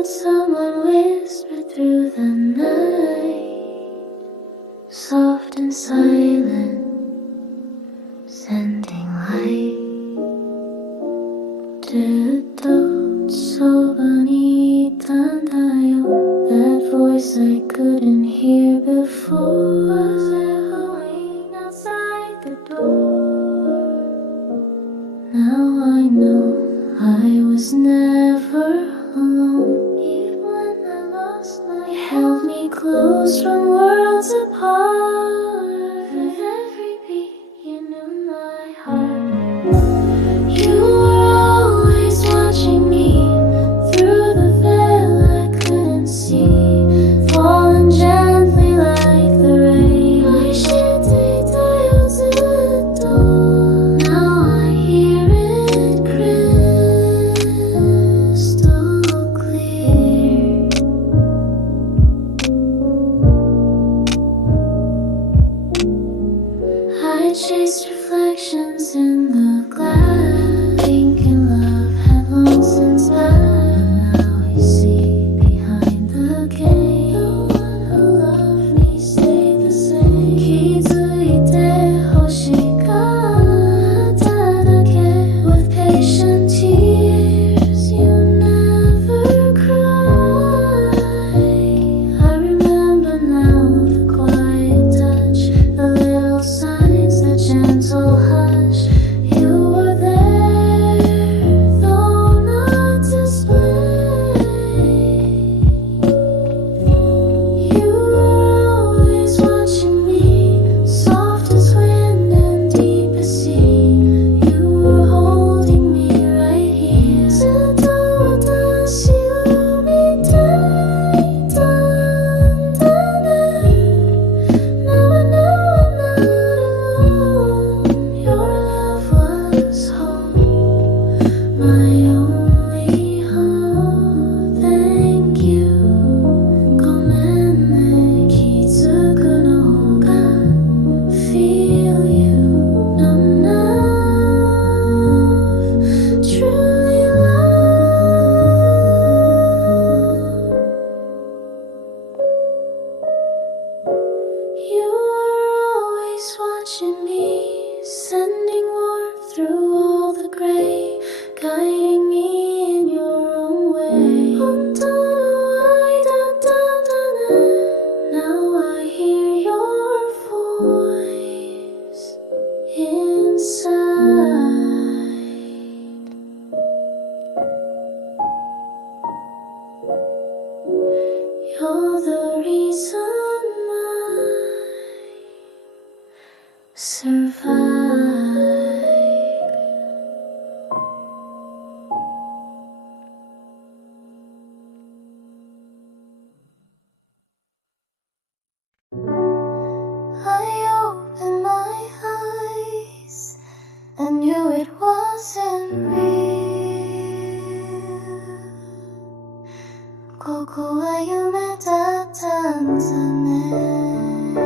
heard someone whisper through the night, soft and silent, sending light. ずっとそばにいたんだよ That voice I couldn't hear before was echoing outside the door. Now I know I was never alone. Even when I lost my you held me close from worlds apart. With every beat you knew my heart. You were always watching me through the veil I couldn't see, falling gently like the rain. I should take the Now I hear it crystal clear. I chased reflections in the glass, thinking love had long since passed. Now I see behind the game, the one who loved me stayed the same. 気づいて欲しかっただけ With patient tears you never cry. I remember now the quiet touch, the little signs, the gentle hush. You were there, though not displayed. You were always watching me, soft as wind and deep as sea. You were holding me right here. ずっと私を見ていたんだね Now I know I'm not alone. Your love was home, my only home. Thank you. ごめんね、気づくのが Feel you, numb enough, truly love. You were always watching me, sending warmth through all the gray, guiding me in your own way. Now I hear your voice inside. You're the reason I survive. I opened my eyes and knew it wasn't real. ここは夢だったんだね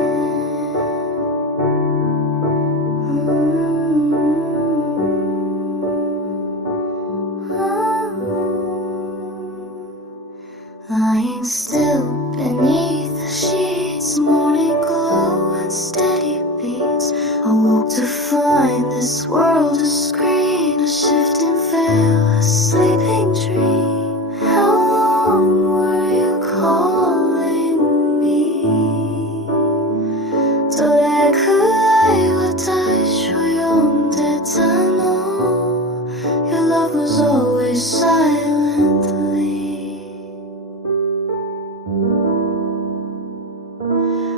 Lying still beneath the sheets, morning glow and steady beats. I woke to find this world a screen, a shifting veil, a sleeping dream. How long were you calling me? どれくらい私を呼んでたの Your love was always silently.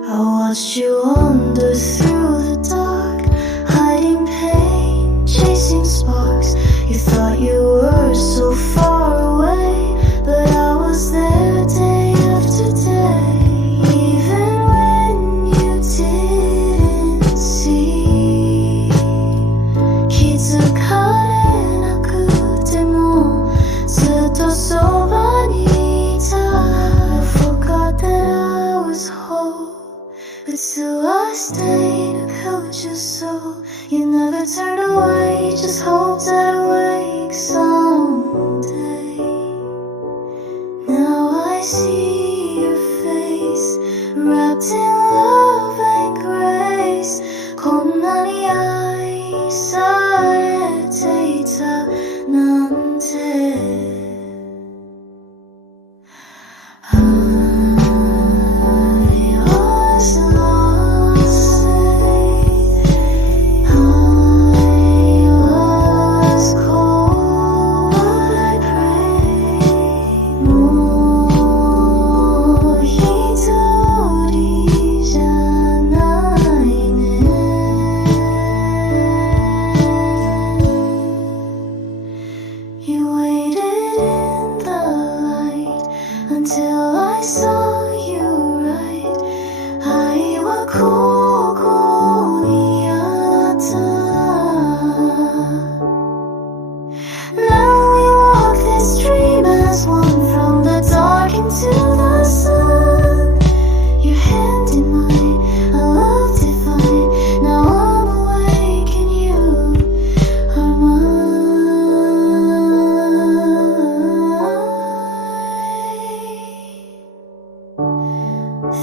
I watched you wander through the dark, hiding pain, chasing sparks. You thought you were so far away, but I was there day after day. Even when you didn't see, 気づかれなくてもずっとそばにいた I forgot that I was whole. But still I stayed to coach your soul. You never turned away, just hoped I'd wake someday. Now see your face wrapped in love and grace こんなに愛されていたなんて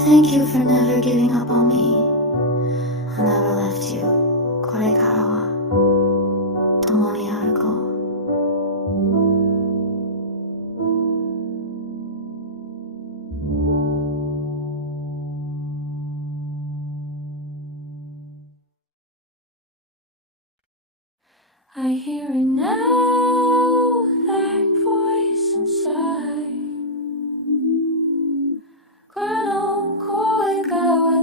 Thank you for never giving up on me. I never left you. これからは共に歩こう。I hear it now, that voice inside. この声が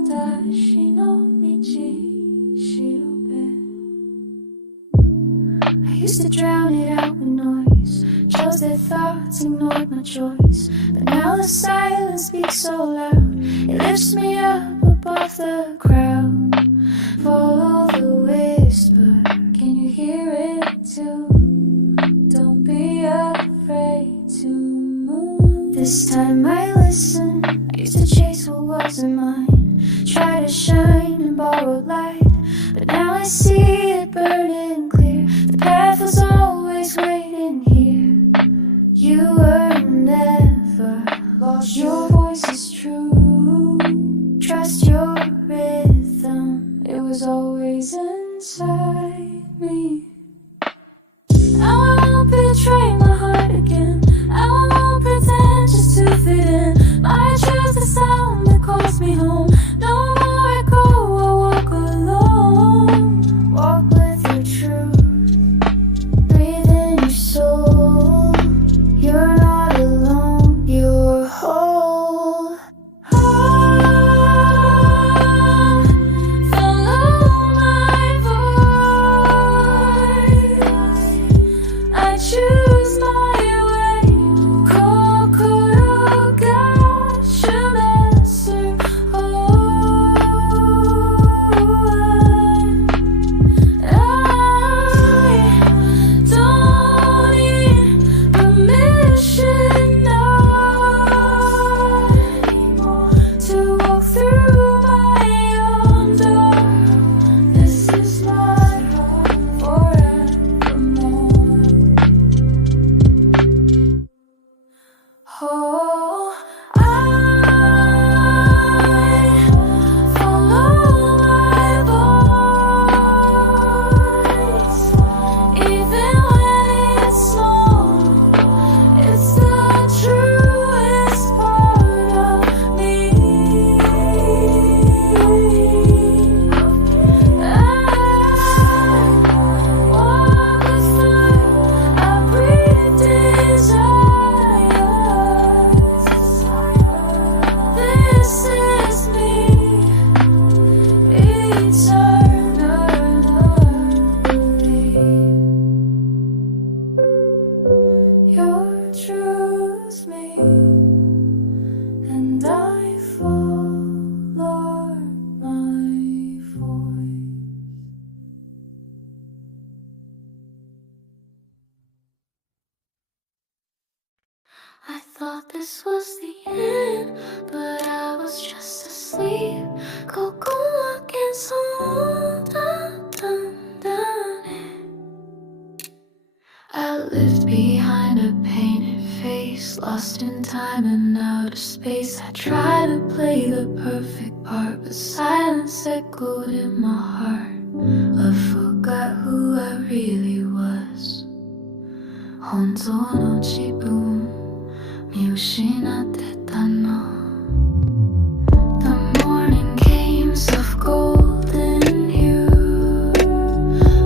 私の道しるべ I used to drown it out with noise. Chose their thoughts, ignored my choice. But now the silence speaks so loud. It lifts me up above the crowd. Follow the whisper. Can you hear it too? Don't be afraid to move. This time I listen. I used to chase what wasn't mine. Try to shine and borrow light. But now I see it burning clear. The path was always waiting here. You were never lost. Your voice is true. Trust your rhythm. It was always inside me. I won't betray my heart again. I won't pretend just to fit in. I choose the sound that calls me home. No more echo, I walk alone. Walk with your truth. Breathe in your soul. You're not alone, you're whole. Follow my voice. I choose my way. Kokoro ga shumetsu. I don't need permission anymore to walk through my own door. This is my heart forevermore. Oh, I follow my voice, even when it's small. It's the truest part of me. I walk with fire, I breathe desire. This is me, eternally. You're truth me, and I follow my voice. I thought this was the end, but I was just asleep. ここは幻想だったんだね。I lived behind a painted face. face, lost in time and outer space. I try to play the perfect part, but silence echoed in my heart. I forgot who I really was. 本当の自分見失ってたな。The morning came soft golden hue.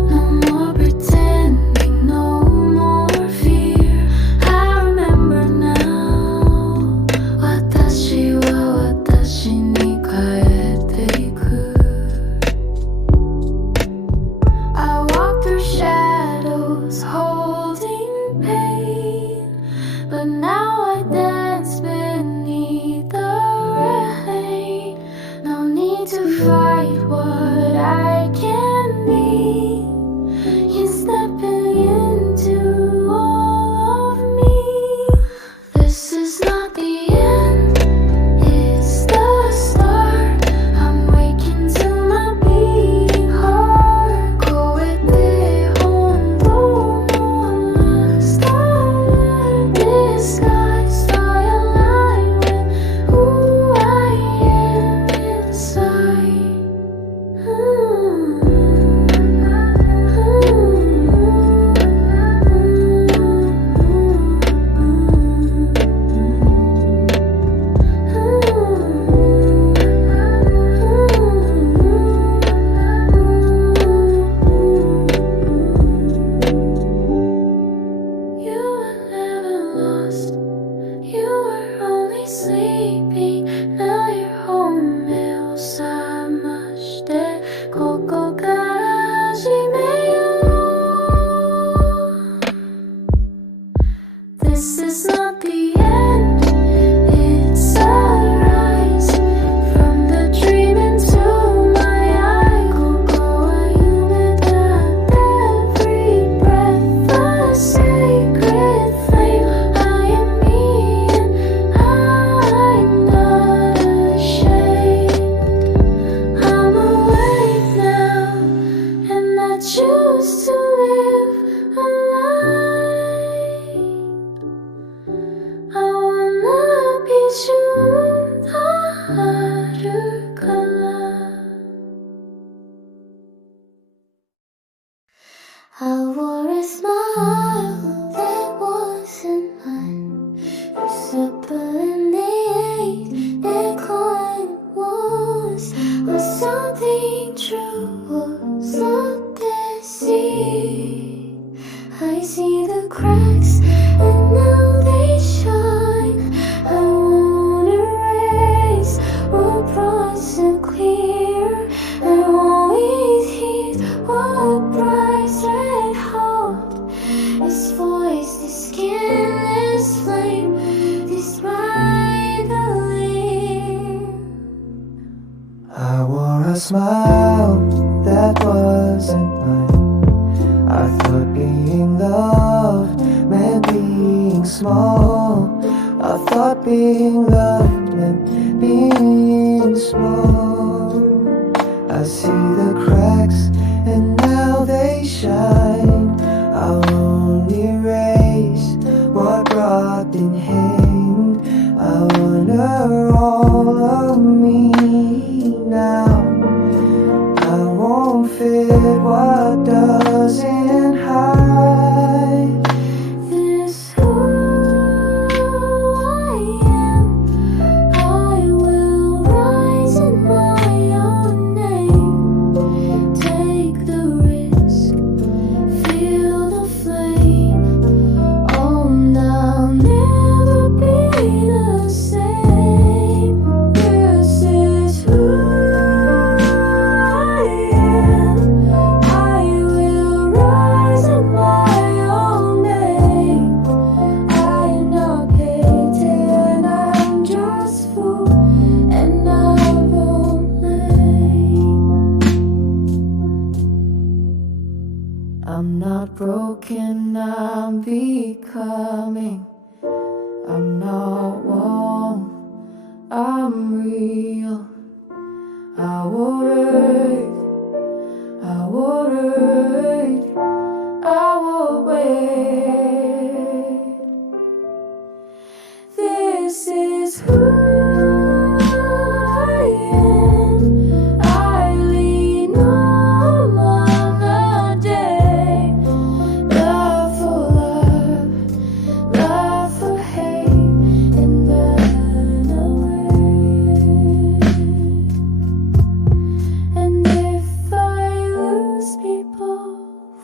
No more pretending, no more fear. I remember now. 私は私に変えていく。I walk through shadows, holding pain, but now I dance beneath the rain. No need to fight what I can be. You're stepping into all of me. This is not the end, it's the start. I'm waking to my beating heart. 超えて本当の明日へ This sky start align with who I am inside. You were never lost, you were only sleeping. Now you're home, 目を覚ましてここから始めよう。This is not the end, it's a rise from the dream into my eye. ここは夢だ every breath a sacred flame. I am me and I'm not ashamed. I'm awake now and I choose to live a life. I wanna be true, the harder color. I wore a smile that wasn't mine. For supper and they ate their corn was something true, was not deceit. I see the cracks and now they shine. I won't erase what brought so clear. I won't heed what bright red hot. This voice, this skinless flame, this bright gleam. I wore a smile that wasn't mine. I thought being loved meant being small. I thought being loved meant being small. I see the cracks and now they shine. I won't erase what brought in hand. I wonder all of me now. I won't fit what doesn't hide. This who I am. I will rise in my own name. Take the risk, feel the flame. Oh, I'll never be the same. This is who I am. I will rise in my own name. I am not hated, I'm just full, and I won't blame. I'm not broken, I'm becoming. I'm not warm, I'm real. I will wait, I will wait, I will wait. who I am. I lean on a day. Love for love, love for hate, and then away. And if I lose people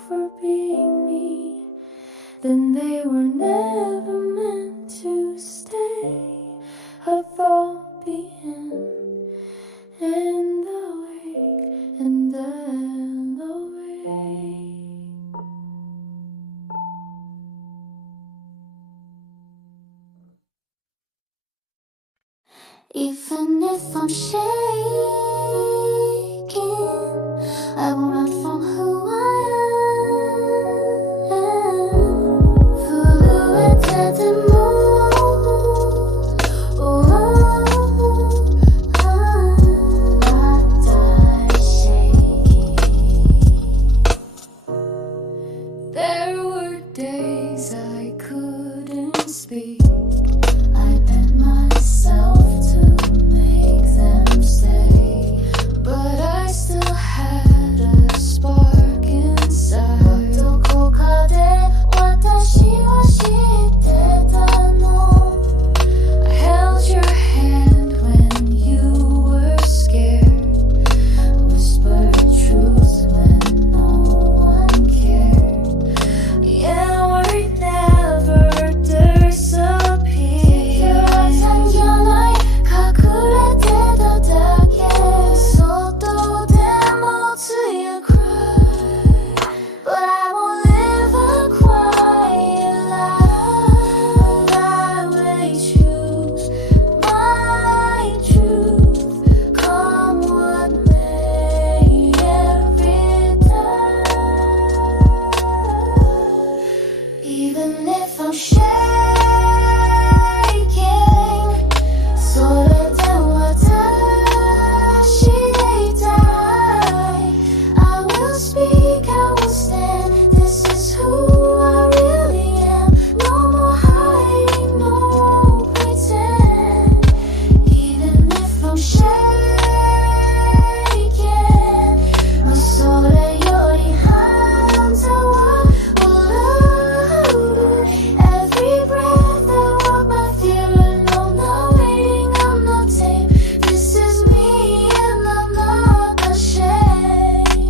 for being me, then they were never meant to stay. Above the end and awake and then awake. Even if I'm shaking, I won't run from who I am. Fluid and move. I die shaking. There were days I couldn't speak. I bent myself to make them stay, but I still had a spark inside. どこかで私は知ってたの。I held your hand when you were scared, whispered truths when no one cared. Yeah, we're never disappeared. じゃない隠れてただけ。外でも強く But I won't live a quiet life. I may choose my truth, come what may every time. Even if I'm shaking, それで私でいたい。I will speak, I will stand. This is who I really am. No more hiding, no pretend. Even if I'm shaking, それより反対は louder. Every breath I walk my fear alone. Not waiting, I'm not tame. This is me and I'm not ashamed.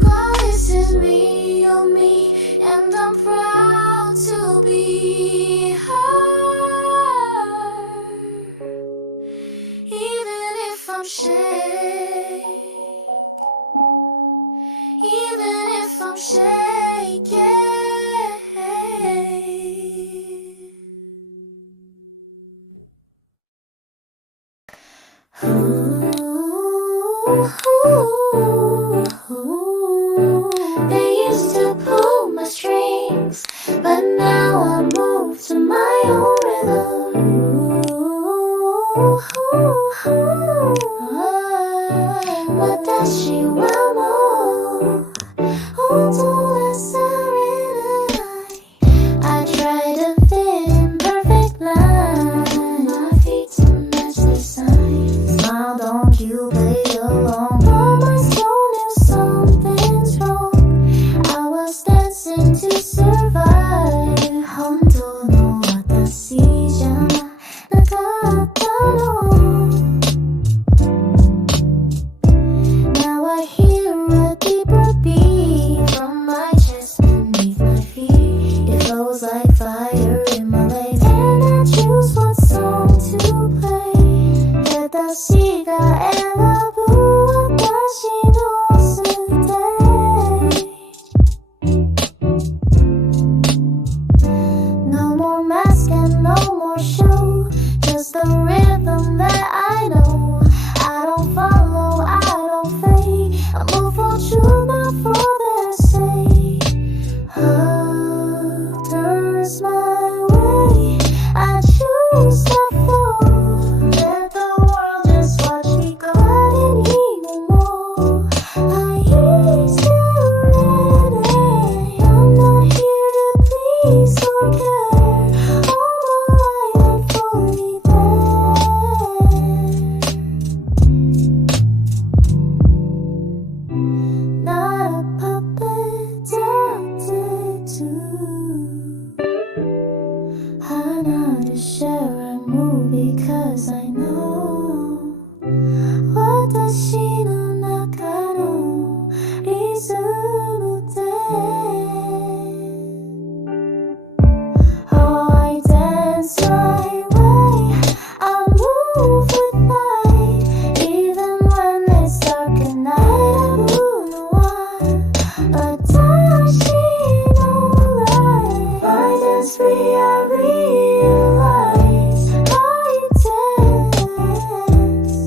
God, this is me, you're me, and I'm proud to be her. Even if I'm shaking, even if I'm shaking. They used to pull my strings, but now I move to my own rhythm. 私はもう本当はされない。I try to fit in perfect line. My feet to match the sign. Smile, don't you play along. But my soul knew something's wrong. I was dancing to survive. 本当の私じゃなかったの。Now I hear I move because I know 私の中のリズムで Oh, I dance my way, I move with light. Even when it's dark at night, I move no one. A dashi no light. I dance free, I realize I dance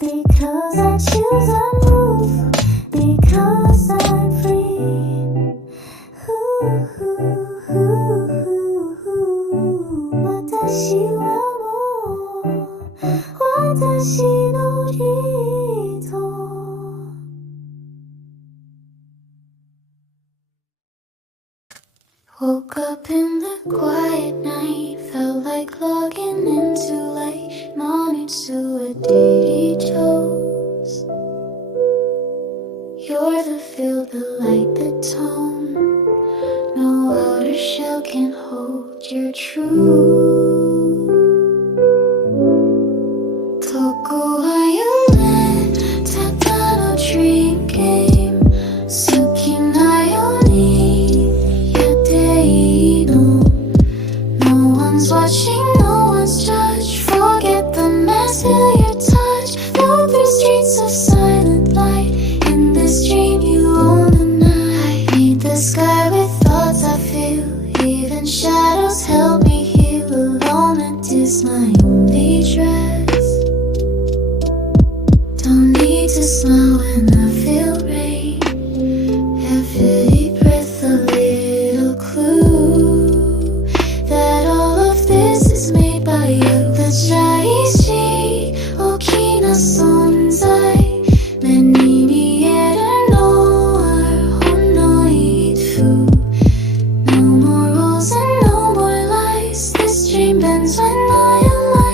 because I choose, I move because I'm free. Watashi wa mo watashi no rito. Woke up in the quiet night, felt like logging in too late, morning to a daily dose. You're the feel, the light, the tone. No outer shell can hold your truth. どこは夢ただの dream game 好きなようにやっていいの No one's watching, no one's judge. Forget the mess, feel your touch. Flow through streets of silent light. In this dream you own the night. I paint the sky with thoughts I feel. Even shadows help me heal. Alone and is my only dress. Don't need to smile when I feel rain. Every breath a little clue that all of this is made by you. The chai大きな存在目に見えるのはほんの一風 No more rules and no more lies. This dream bends when I align.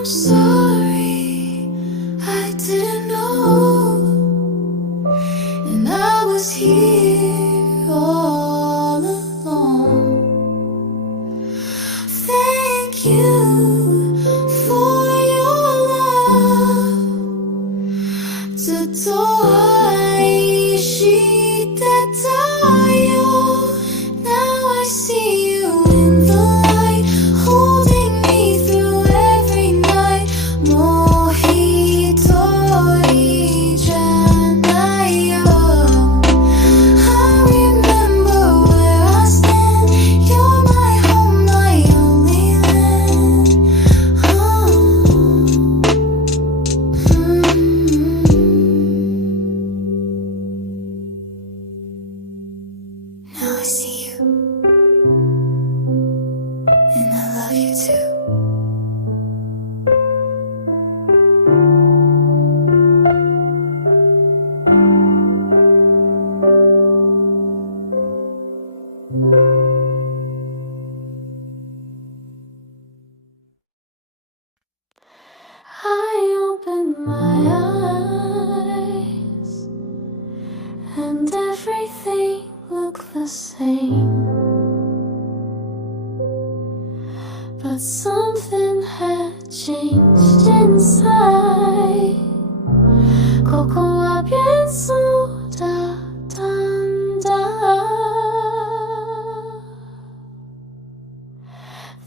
I'm sorry, I didn't know, and I was here all alone. Thank you for your love. ずっと愛してたよ。Now I see you in the light, holding me through every night. もう一人じゃないよ。I remember where I stand. You're my home, my only land. Now I see you, and I love you too. I open my eyes, and everything looked the same. But something had changed inside. ここは幻想だったんだ。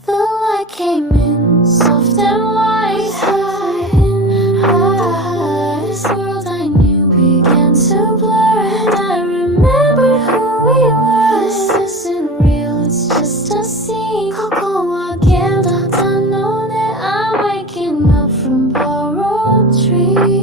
The light came in, soft and white. This world I knew began to blur, and I remembered who we were. This isn't real, it's just a scene. ここは幻だったのね。I'm waking up from borrowed dreams.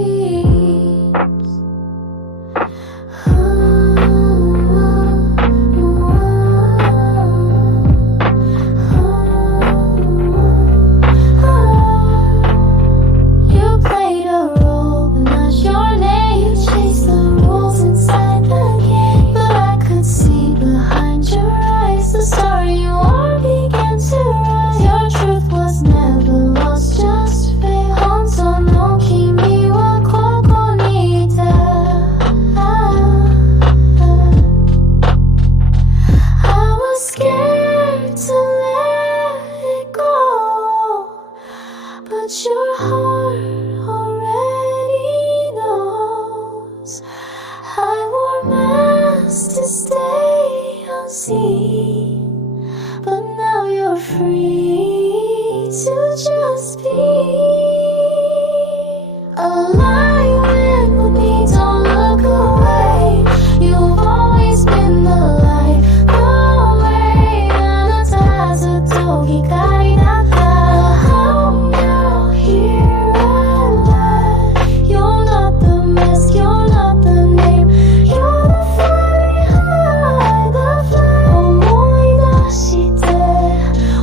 You played a role, but not your name. You chased the rules inside the game, but I could see behind your eyes. The star you are began to rise. Your truth was never lost, just fake. 本当の君はここにいた。I was scared to let it go, but your heart already knows. I wore masks to stay unseen, but now you're free to just be alive with me. Don't look away. You've always been the light, the way. あなたずっと光だった。I'm now here alive. You're not the mask, you're not the name. You're the fire behind the flame. 思い出して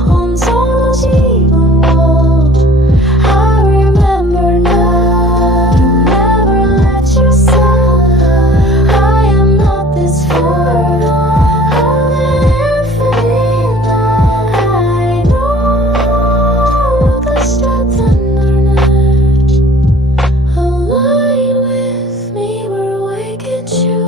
本当の自分を。I remember now. You never let yourself. I am not this far. I'm an infinite night. I know the strength underneath. Align with me, we're awake at you.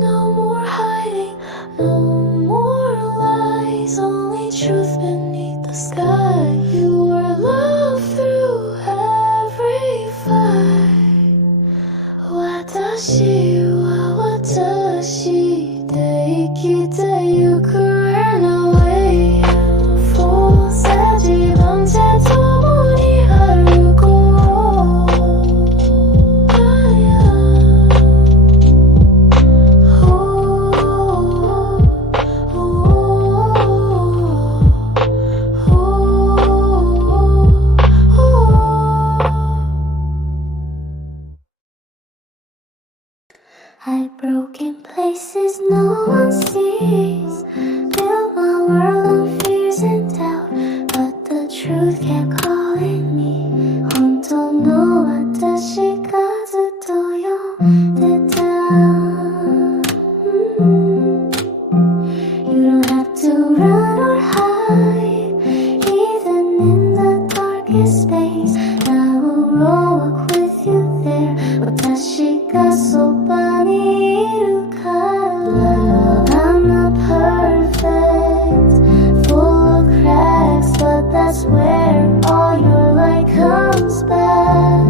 No more hiding, no more lies. Only truth beneath the sky. You were love through every fight. 私は私で生きてゆく。Run away for 自分で共に歩こう。I broke in places no one sees. Built my world on fears and doubt, but the truth kept calling me. 本当の私がずっと呼んでた。You don't have to run or hide, even in the darkest space. I will walk with you there 私がそばにいるから I'm not perfect full of cracks but that's where all your light comes back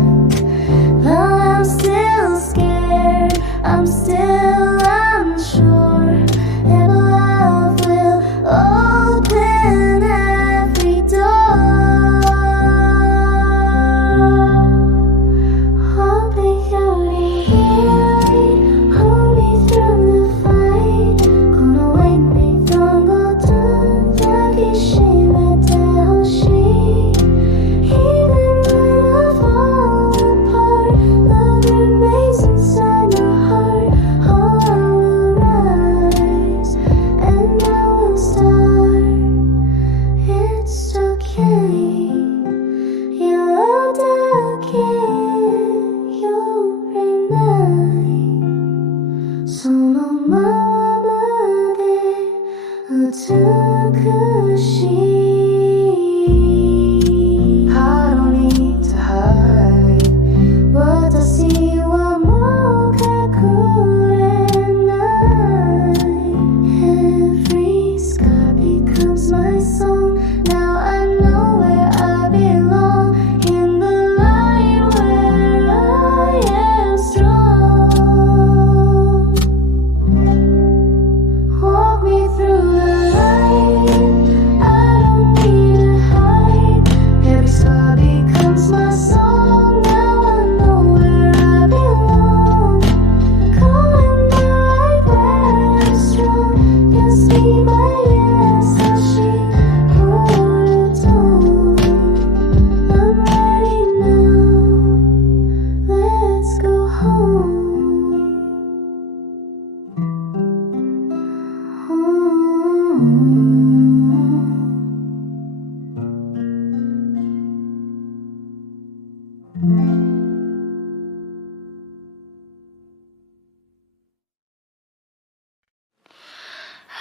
but I'm still scared I'm still unsure if love will open every door hoping you'll be here hold me through the fight gonna wait me don't go down抱きしめてほしい even when I fall apart love remains inside your heart oh I will rise and I will start it's okay you're the king you're mine そのままで美しい I don't need to hide 私はもう隠れない Every scar becomes my song Now I know where I belong In the light where I am strong Walk me through the light I don't need to hide Every scar becomes my song Now I know where I belong Going the right way I'm strong Yes, be my yes 私これと I'm ready now Let's go home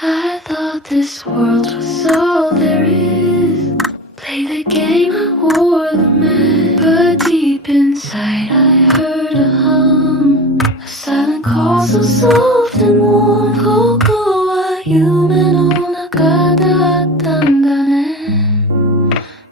I thought this world was all there is Play the game, I wore the mask But deep inside I heard a hum A silent call so soft and warm ここは夢の中だったんだね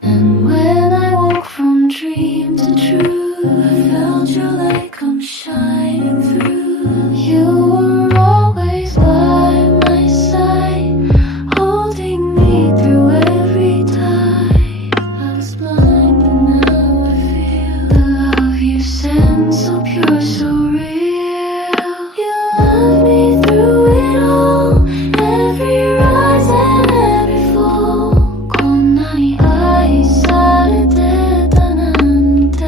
And when I woke from dream to truth I felt your light come shining through You were always by my side Holding me through every tide I was blind but now I feel The love you send so pure, so real You love me through it all Every rise and every fall こんなに愛されてたなんて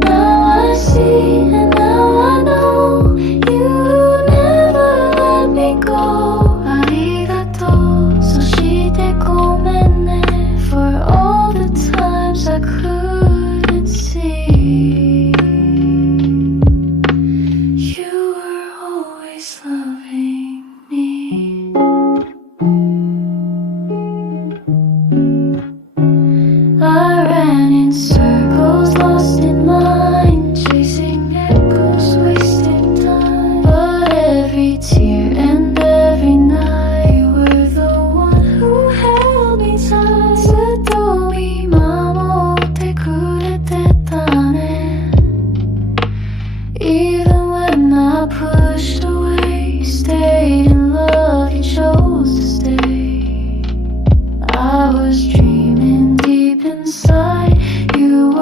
Now I see and now I know You never let me go ありがとうそしてごめんね For all the times I couldn't see You were always loving me I ran in circles, lost in mind Chasing echoes, wasting time But every tear and every night You were the one who held me tight ずっと見守ってくれてたね Even when I pushed away Stayed in love, you chose to stay I was dreaming deep inside You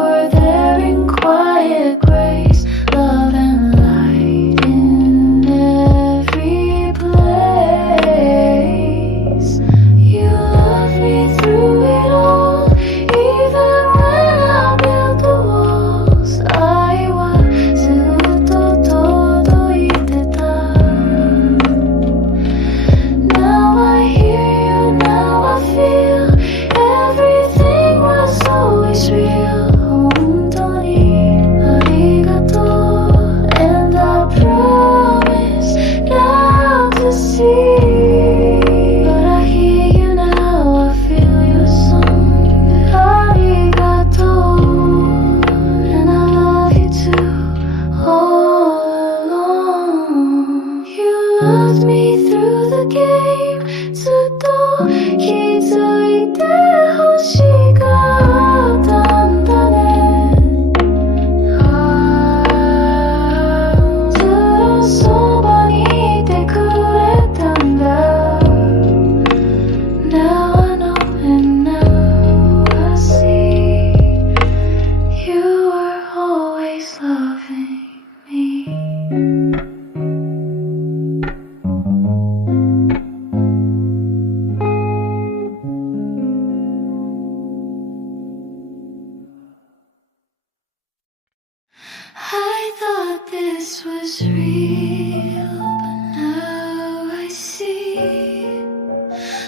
was real, but now I see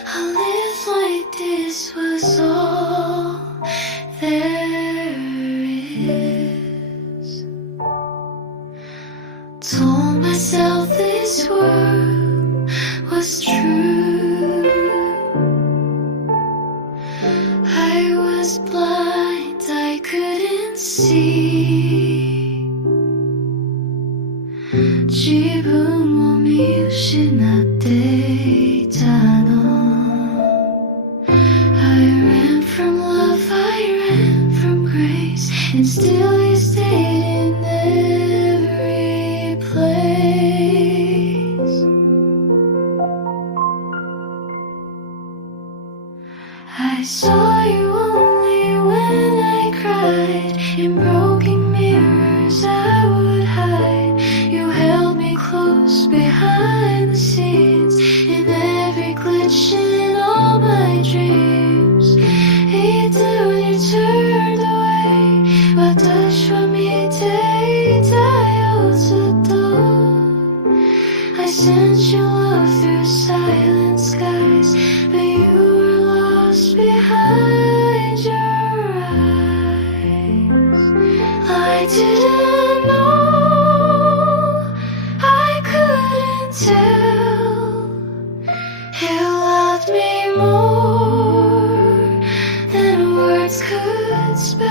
I lived like this was all there is. Told myself this world was true. I was blind, I couldn't see. 自分を見失っていたの。I ran from love, I ran from grace, and still you stayed in every place. I saw you only when I cried. In broken mirrors I would hide. You held me close behind the scenes, in every glitch in all my dreams. Till you turned away. 私は見ていたよずっと。I sent you love through silent skies, but you were lost behind your eyes. I didn't know, I couldn't tell. You loved me more than words could spell.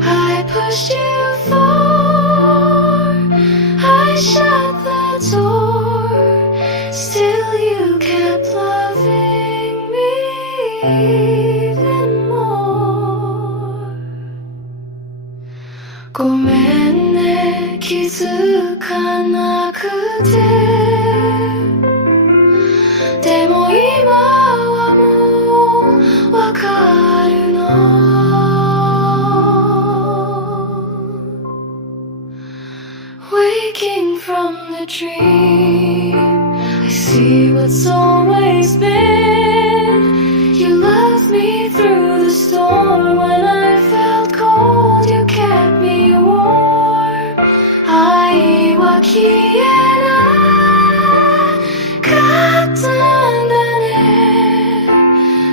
I pushed you far, I shut the door. Still you kept loving me even more. ごめんね、気づかなくて。でも今はもうわかるの。Waking from the dream, I see what's always been. You loved me through the storm. When I felt cold, you kept me warm. 愛は消えなかったんだね。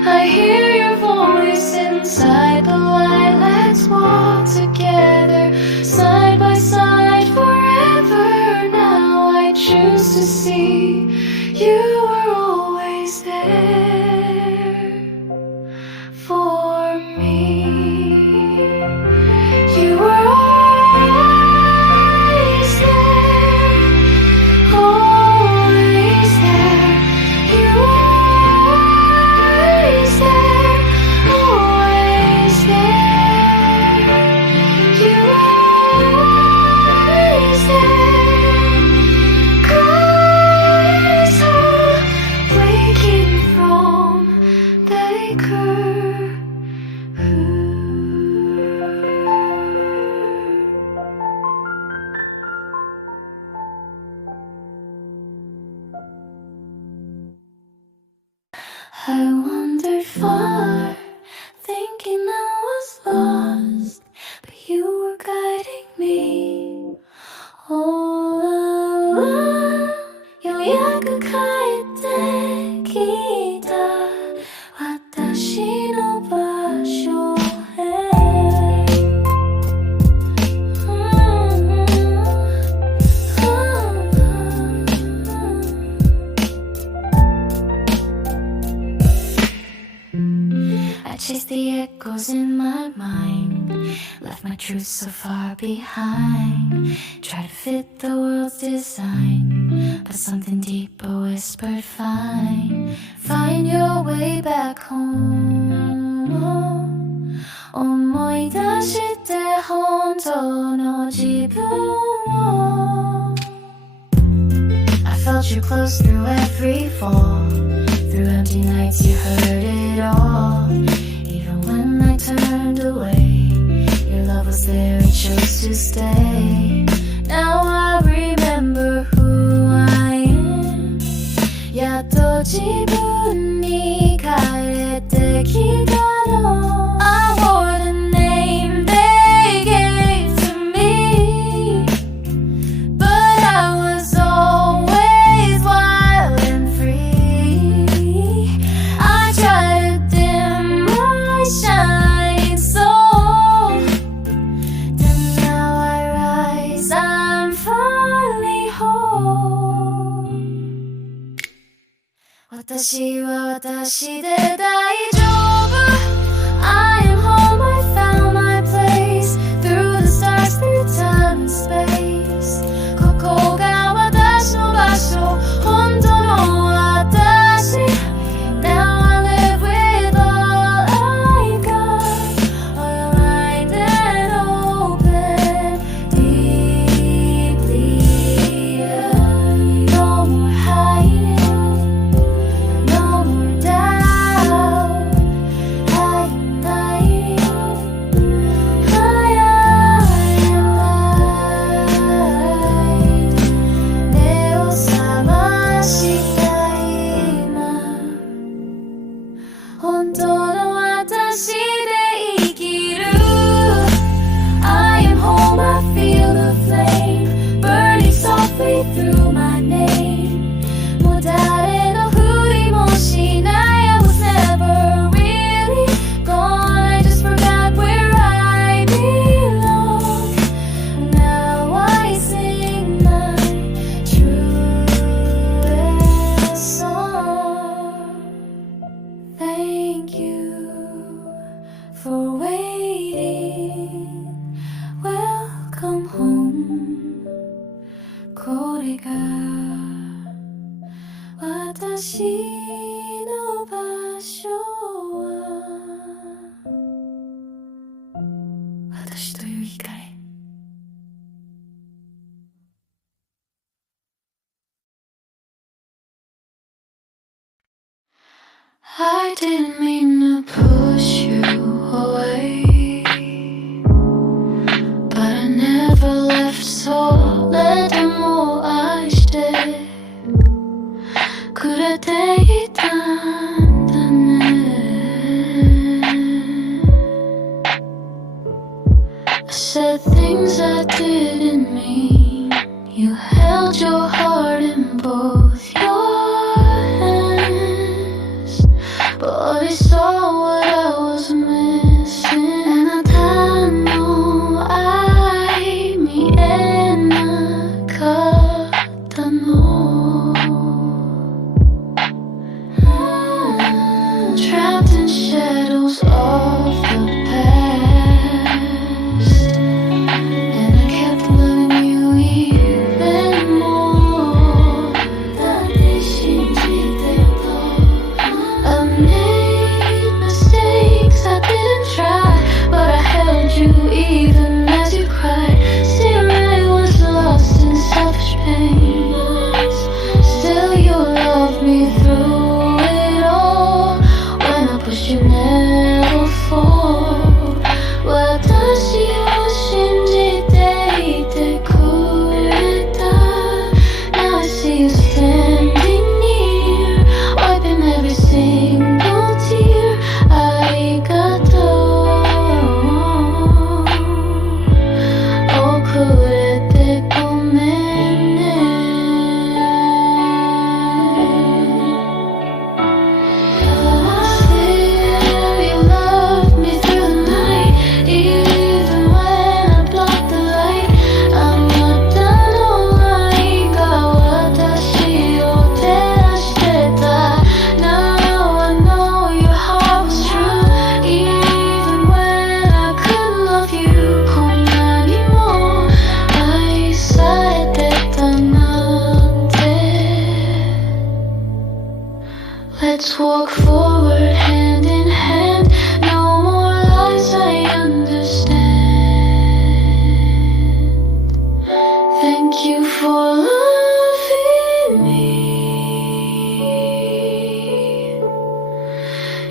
I hear your voice inside the light. Let's walk together, side by side forever. Now I choose to see you were always there for me. You were always there, always there. You were always there, always there. You were always there. Cries are waking from the curve. I wandered far, thinking I was lost, but you were guiding me all along. ようやく帰ってきた私の場所へ。I chased the echoes in my mind, left my truth so far behind. Try to fit the world's design, but something deeper whispered, find your way back home. 思い出して本当の自分を。I felt you close through every fall. Through empty nights you heard it all. Even when I turned away, your love was there and chose to stay. Now I remember who I am. やっと自分に帰れてきたの。I wore the name they gave to me. didn't mean to push you away, but I never left, so let them all I stay. くれていたんだね。I said things I didn't mean. You held your heart in both your hands, but I saw what I was missing. あなたの愛見えなかったの。Trapped in shadows of the past, and I kept loving you even more. だって信じてた。I made mistakes, I didn't try, but I held you even as you cried. Still I was lost in selfish pain. Still you loved me through it all. When I pushed you never fall. 私を信じていてくれた。Now I see you standing near, wiping every single tear. ありがとう。遅れてごめんね。Still you love me through the night, even when I block the light. あなたの愛が私を照らしてた。Now I know your heart was true, even when I couldn't love you. こんなにも愛されてたなんて。Let's walk forward hand in hand. No more lies, I understand. Thank you for loving me,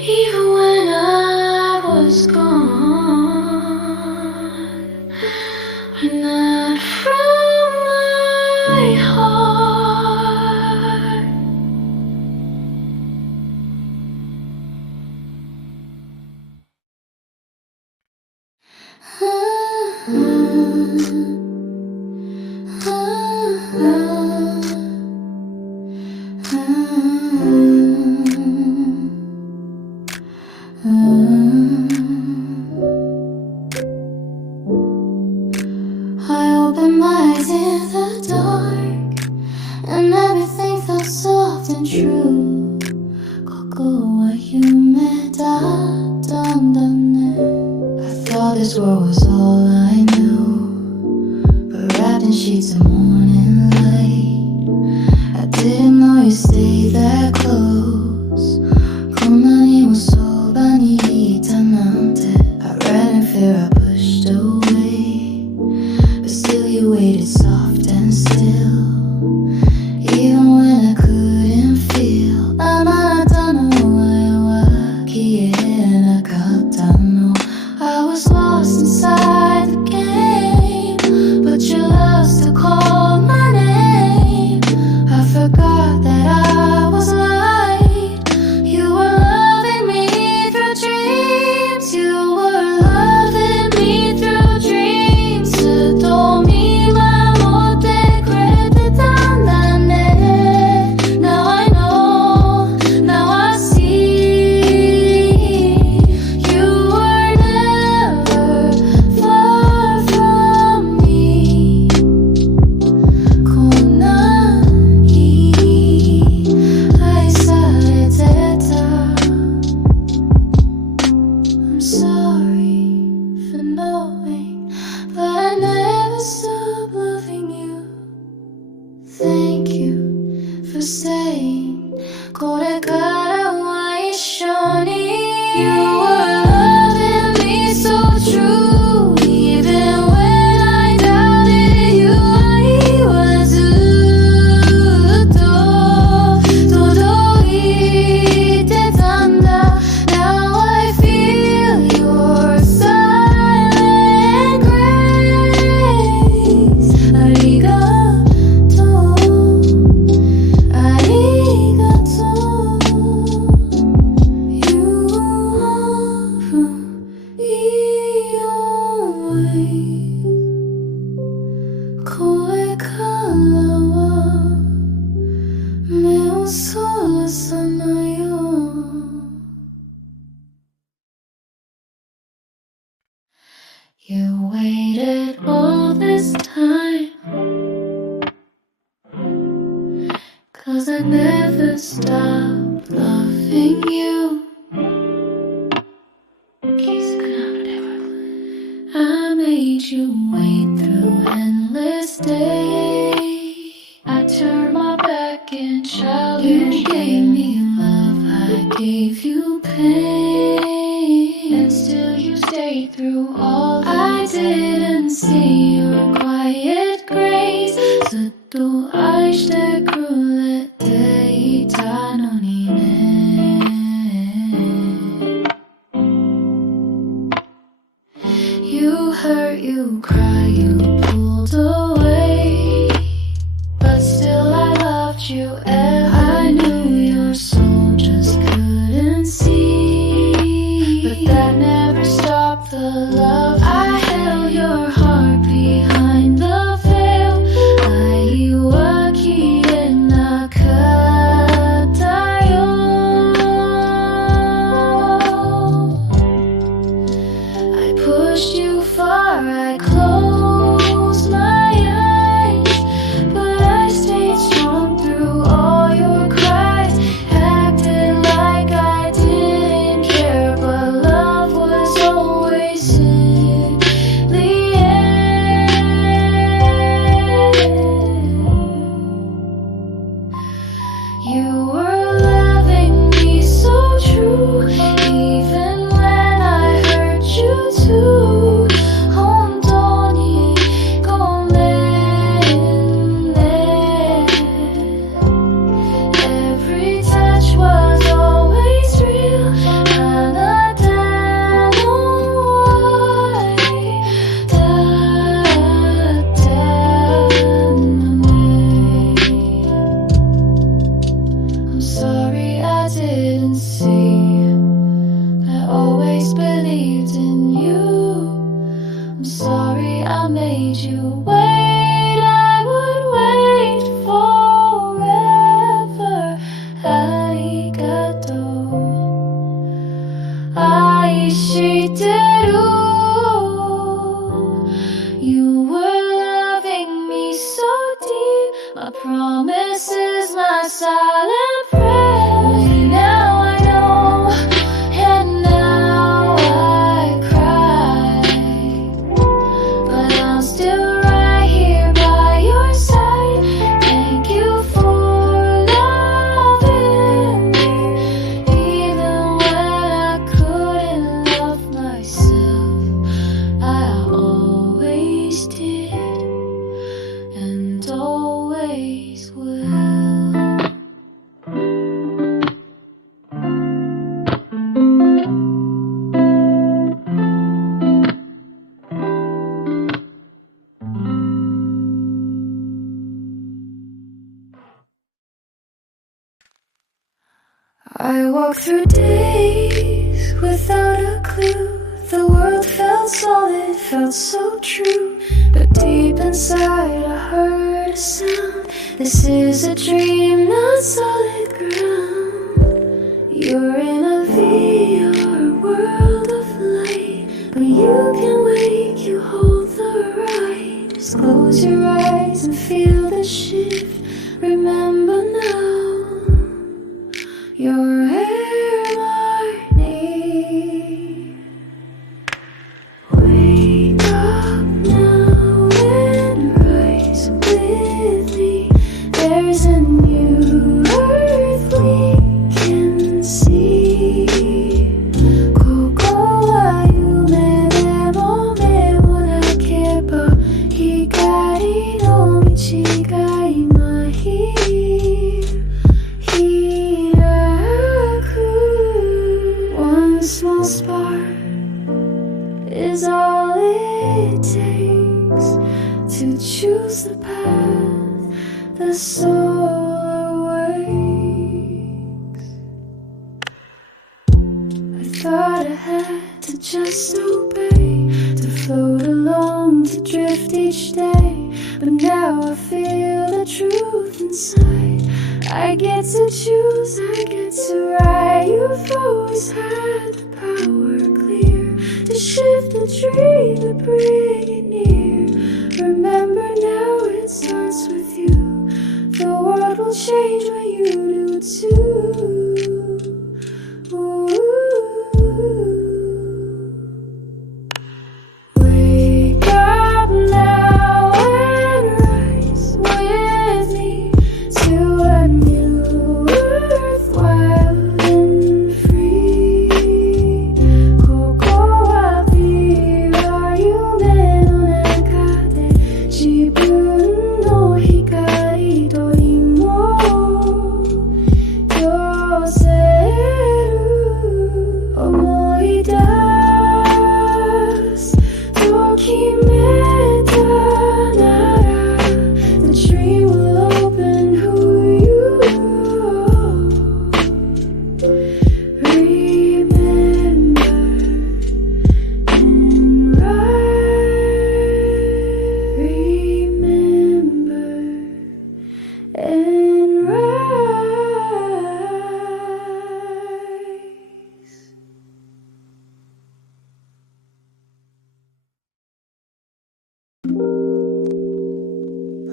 even when I was gone. We're not from my heart. I opened my eyes in the dark, and everything felt soft and true. ここは夢だったんだね。I thought this world was all I knew, but wrapped in sheets of morning light. I didn't know you stayed that close. こんなにもそばにいたなんて。I ran in fear, I pushed away, but still you waited soft and still. Even when I couldn't feel. あなたの愛は消えなかったの。I was lost inside the game, but you loved to call my name. I forgot that I was light. You were loving me through dreams. You were loving You waited all this time, 'cause I never stopped loving you. I made you wait through endless days. I turned my back in childhood. You gave me love, I gave you pain, and still you stayed through all. I didn't see your quiet grace. ずっと愛してくれていたのにね。You hurt, you cry, you pulled away, but still I loved you. I knew your soul just couldn't see, but that never stopped the love. I held your heart behind the veil. 愛は消えなかったよ。I pushed you far, I closed my eyes, but I stayed strong through all your cries. Acted like I didn't care, but love was always in the end. You were loving me so true, even when I hurt you too. 本当にごめんね。Every touch was always real. あなたの愛だったのね。I'm sorry I didn't see. I always believed in you. I'm sorry I made you wait. I would wait forever. ありがとう。愛してる。You were loving me so deep. My promise is my silent prayer. Now I know, and now I cry, but I'm still right here by your side. Thank you for loving me, even when I couldn't love myself. I always did, and always will. I walked through days without a clue. The world felt solid, felt so true. But deep inside I heard a sound. This is a dream, not solid ground. You're in a VR world of light, but you can wake, you hold the right. Just close your eyes and feel the shift. Remember now, your harmony. Wake up now and rise with me. There's a new earth we can see. ここは夢でも目を開けば光の道が今One small spark is all it takes to choose the path the soul awakes. I thought I had to just obey, to float along, to drift each day. But now I feel the truth inside. I get to choose, I get to ride. You've always had the power clear to to shift the dream to bring it near. Remember now it starts with you. The world will change when you do too. Ooh. Wake up now and rise with me to a new earth, wild and free. Cocoa beer,夢の中で自分の光と今寄せる思い出すと決めたなら The dream will open who you are. Remember and rise. Remember and rise.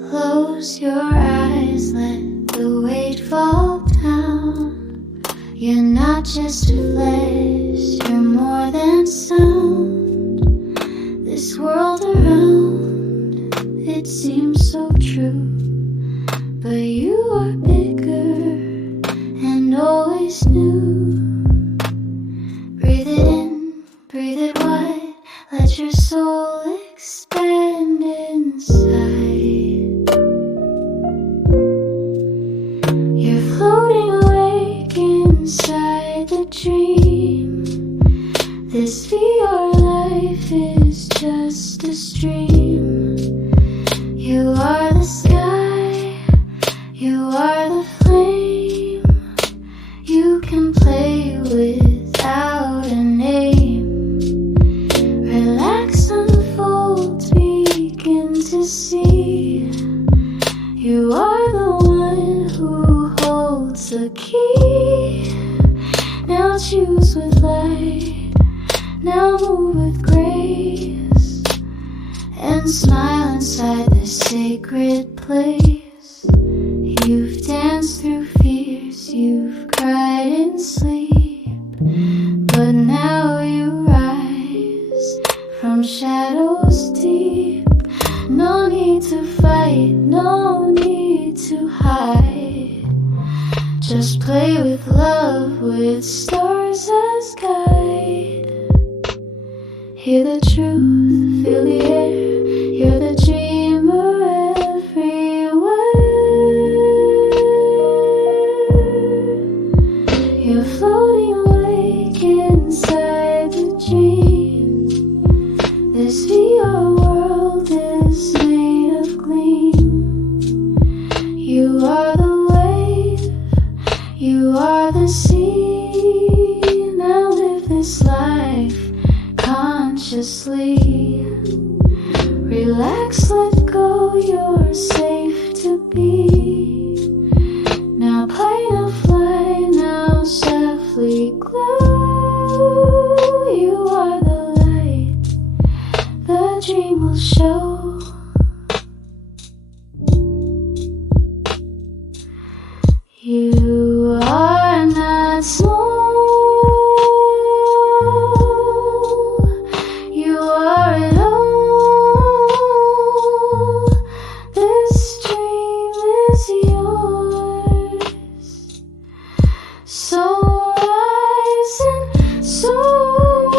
Close your eyes, let the weight fall down. You're not just flesh, you're more than sound. This world around, it seems so true, but you are bigger and always new. Breathe it in, breathe it wide, let your soul expand inside. You're floating awake inside the dream. This VR life is just a stream. You are the sky, you are the flame. You can play without a name. Relax, unfold, begin to see. You are the one who holds the key. Now choose with light, now move with grace, and smile inside this sacred place. You've danced through fears, you've cried in sleep, but now you rise from shadows deep. No need to fight, no need to hide. Just play with love, with stars as guide. Hear the truth, feel the air. You're the dreamer everywhere. You're floating awake inside the dream. This VR world is made of gleam. You are the wave, you are the sea. Now live this life consciously. Relax, let go, you're safe to be. Now play, now fly, now softly glow. You are the light, the dream will show. You are not small, you are it all. This dream is yours. So rise and soar,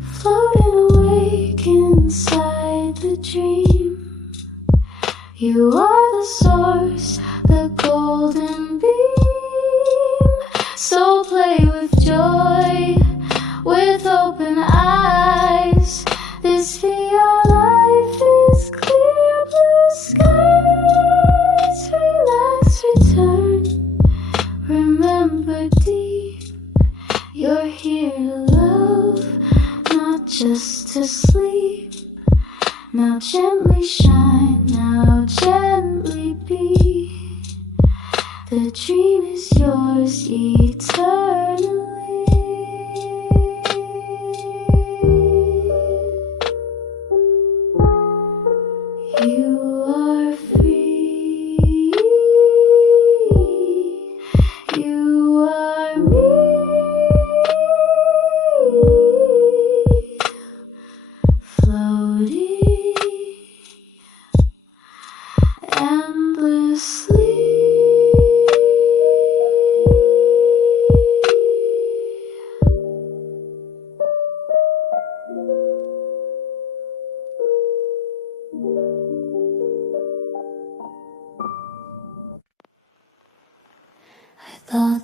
floating awake inside the dream. You are the source, the golden beam. So play with joy, with open eyes. This VR life is clear blue skies. Relax, return, remember deep. You're here to love, not just to sleep. Now gently shine, now gently be. The dream is yours eternally.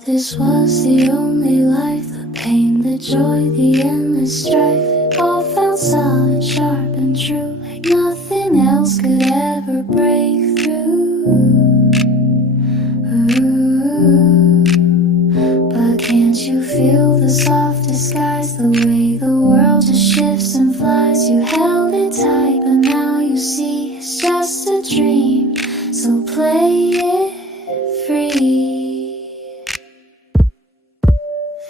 this was the only life. The pain, the joy, the endless strife. It all felt solid, sharp and true, like nothing else could ever break through. But can't you feel the soft disguise? The way the world just shifts and flies. You held it tight, but now you see it's just a dream. So play it free.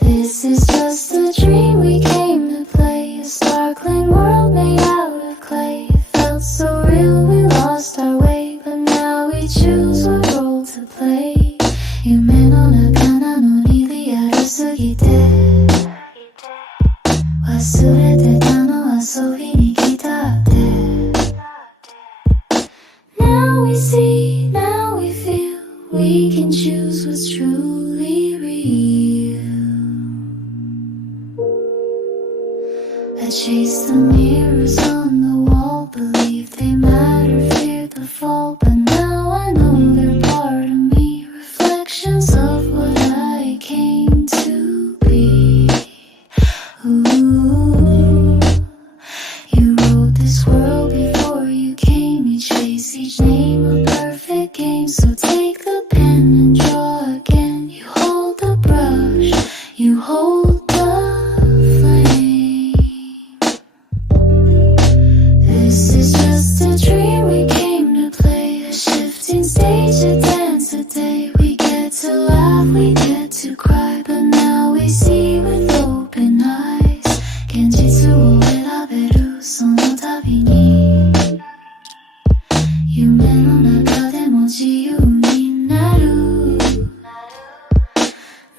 This is just a dream we came to play. A sparkling world made out of clay. It felt so real we lost our way, but now we choose what role to play. 夢の中なのにリアルすぎて忘れてたの遊びに来たって Now we see, now we feel, we can choose what's truly real. I chased the mirrors on the wall, believed they mattered, feared the fall, but now I know they're part of me, reflections of what I came to be. Ooh, you wrote this world before you came, each face, each name a perfect game, so take the pen and draw again. You hold the brush, you hold the flame. This is just a dream we came to play, a shifting stage to dance today. We get to laugh, we get to cry, but now we see with open eyes. 現実を選べるその度に夢の中でも自由になる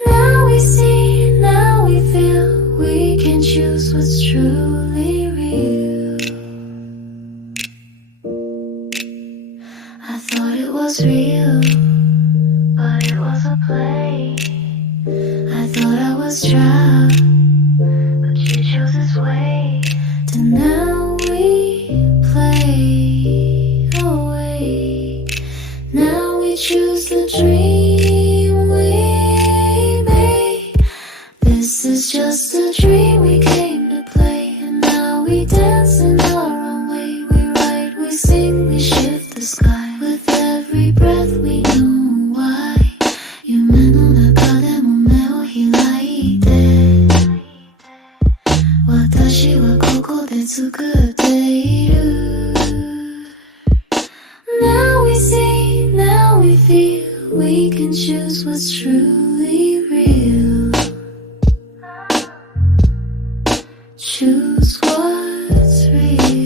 Now we see, now we feel, we can choose what's truly real. I thought it was real, but it was a play. I thought I was trapped, but you chose this way. To now we play away. Now we choose the dream we made. This is just a dream we came to play, and now we dance in our own way. We write, we sing, we shift the sky. With every breath we know why. 夢の中でも目を開いて私はここで作っている Now we see, now we feel, we can choose what's truly real. Choose what's real.